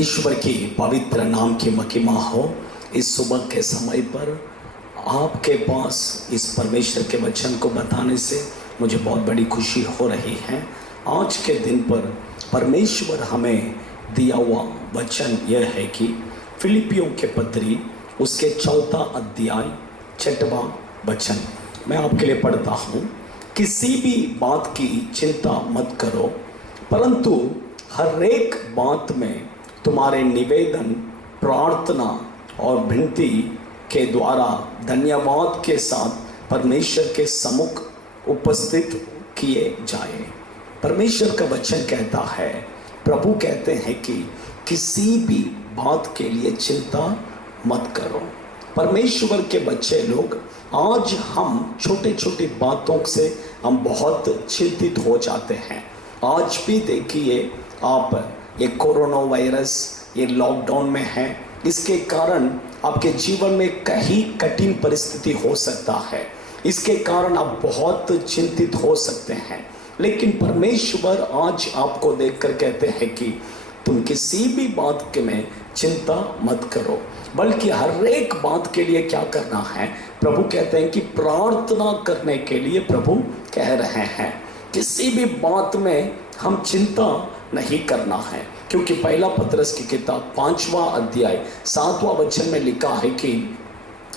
परमेश्वर की पवित्र नाम की महिमा हो। इस सुबह के समय पर आपके पास इस परमेश्वर के वचन को बताने से मुझे बहुत बड़ी खुशी हो रही है। आज के दिन पर परमेश्वर हमें दिया हुआ वचन यह है कि फिलिपियों के पत्री उसके 4 अध्याय 6वां वचन मैं आपके लिए पढ़ता हूँ। किसी भी बात की चिंता मत करो, परंतु हर एक बात में तुम्हारे निवेदन, प्रार्थना और विनती के द्वारा धन्यवाद के साथ परमेश्वर के सम्मुख उपस्थित किए जाए। परमेश्वर का वचन कहता है, प्रभु कहते हैं कि किसी भी बात के लिए चिंता मत करो। परमेश्वर के बच्चे लोग, आज हम छोटे छोटी बातों से हम बहुत चिंतित हो जाते हैं। आज भी देखिए आप, ये कोरोना वायरस, ये लॉकडाउन में है, इसके कारण आपके जीवन में कहीं कठिन परिस्थिति हो सकता है। इसके कारण आप बहुत चिंतित हो सकते हैं, लेकिन परमेश्वर आज आपको देखकर कहते हैं कि तुम किसी भी बात के में चिंता मत करो, बल्कि हर एक बात के लिए क्या करना है। प्रभु कहते हैं कि प्रार्थना करने के लिए प्रभु कह रहे हैं किसी भी बात में हम चिंता नहीं करना है, क्योंकि पहला पतरस की किताब 5वां अध्याय 7वां वचन में लिखा है कि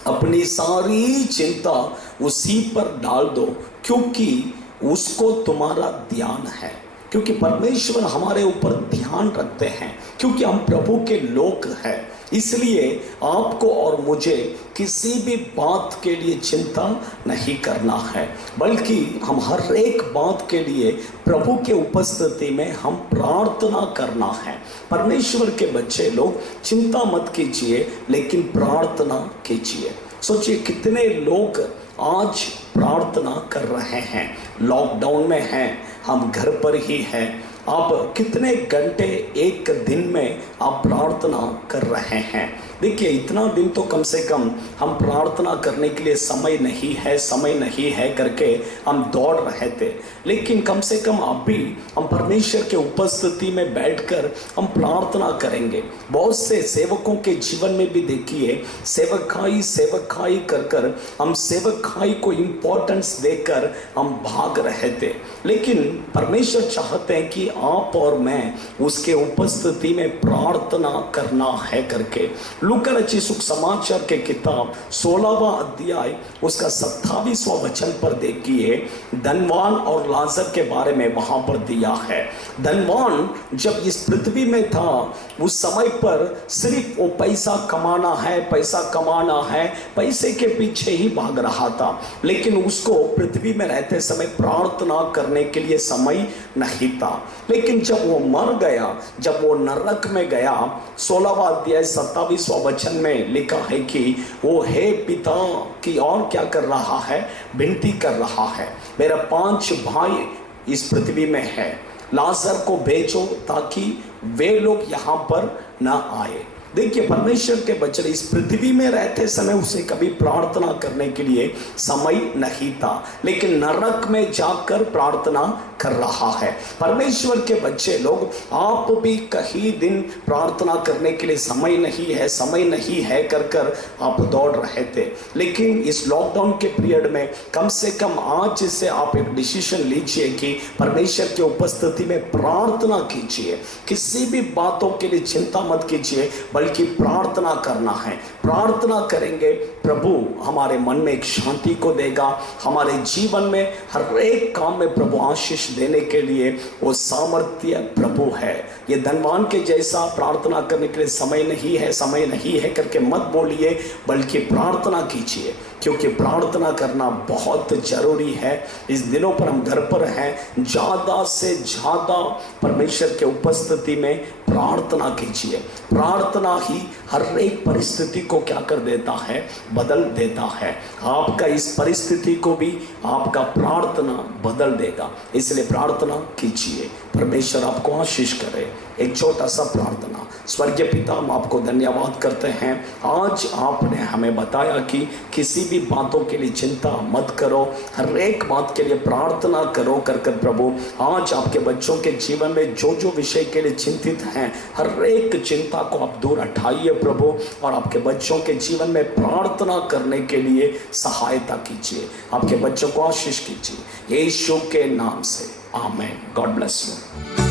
अपनी सारी चिंता उसी पर डाल दो, क्योंकि उसको तुम्हारा ध्यान है। क्योंकि परमेश्वर हमारे ऊपर ध्यान रखते हैं, क्योंकि हम प्रभु के लोग हैं। इसलिए आपको और मुझे किसी भी बात के लिए चिंता नहीं करना है, बल्कि हम हर एक बात के लिए प्रभु के उपस्थिति में हम प्रार्थना करना है। परमेश्वर के बच्चे लोग, चिंता मत कीजिए, लेकिन प्रार्थना कीजिए। सोचिए कितने लोग आज प्रार्थना कर रहे हैं। लॉकडाउन में हैं, हम घर पर ही हैं। आप कितने घंटे एक दिन में आप प्रार्थना कर रहे हैं? देखिए, इतना दिन तो कम से कम हम प्रार्थना करने के लिए समय नहीं है करके हम दौड़ रहे थे, लेकिन कम से कम अभी हम परमेश्वर के उपस्थिति में बैठकर हम प्रार्थना करेंगे। बहुत से सेवकों के जीवन में भी देखिए, सेवकाई कर हम सेवकाई को इम्पोर्टेंस देकर हम भाग रहे थे, लेकिन परमेश्वर चाहते हैं कि आप और मैं उसके उपस्थिति में प्रार्थना करना है करके। लूका रचित सुख समाचार के किताब 16वां अध्याय उसका 27वां वचन पर देखिए, धनवान और लाजर के बारे में वहां पर दिया है। धनवान जब इस पृथ्वी में था, उस समय पर सिर्फ वो पैसा कमाना है, पैसे के पीछे ही भाग रहा था, लेकिन उसको पृथ्वी में रहते समय प्रार्थना करने के लिए समय नहीं था। लेकिन जब वो मर गया, जब वो नरक में गया, 16वां अध्याय 27वां वचन में लिखा है कि वो हे पिता की और क्या कर रहा है? विनती कर रहा है, मेरा 5 भाई इस पृथ्वी में है, लाजर को भेजो ताकि वे लोग यहाँ पर ना आए। देखिए, परमेश्वर के बच्चे इस पृथ्वी में रहते समय उसे कभी प्रार्थना करने के लिए समय नहीं था, लेकिन नरक में जाकर प्रार्थना कर रहा है। परमेश्वर के बच्चे लोग, आप भी कहीं दिन प्रार्थना करने के लिए समय नहीं है कर आप दौड़ रहे थे, लेकिन इस लॉकडाउन के पीरियड में कम से कम आज से आप एक डिसीजन लीजिए कि परमेश्वर के उपस्थिति में प्रार्थना कीजिए। किसी भी बातों के लिए चिंता मत कीजिए, बल्कि प्रार्थना करना है। प्रार्थना करेंगे, प्रभु हमारे मन में एक शांति को देगा। हमारे जीवन में हर एक काम में प्रभु आशीष देने के लिए वो सामर्थ्य प्रभु है। ये धनवान के जैसा प्रार्थना करने के लिए समय नहीं है करके मत बोलिए, बल्कि प्रार्थना कीजिए, क्योंकि प्रार्थना करना बहुत जरूरी है। इस दिनों पर हम घर पर हैं, ज़्यादा से ज़्यादा परमेश्वर के उपस्थिति में प्रार्थना कीजिए। प्रार्थना प्रार्थना ही हर एक परिस्थिति को क्या कर देता है, बदल देता है। आपका इस परिस्थिति को भी आपका प्रार्थना बदल देगा। इसलिए प्रार्थना कीजिए, परमेश्वर आपको आशीष करे। एक छोटा सा प्रार्थना। स्वर्गीय पिता, हम आपको धन्यवाद करते हैं, आज आपने हमें बताया कि किसी भी बातों के लिए चिंता मत करो, हर एक बात के लिए प्रार्थना करो कर प्रभु आज आपके बच्चों के जीवन में जो जो विषय के लिए चिंतित हैं, हर एक चिंता को आप दूर हटाइए प्रभु, और आपके बच्चों के जीवन में प्रार्थना करने के लिए सहायता कीजिए। आपके बच्चों को आशीष कीजिए, यीशु के नाम से, आमीन। God bless you.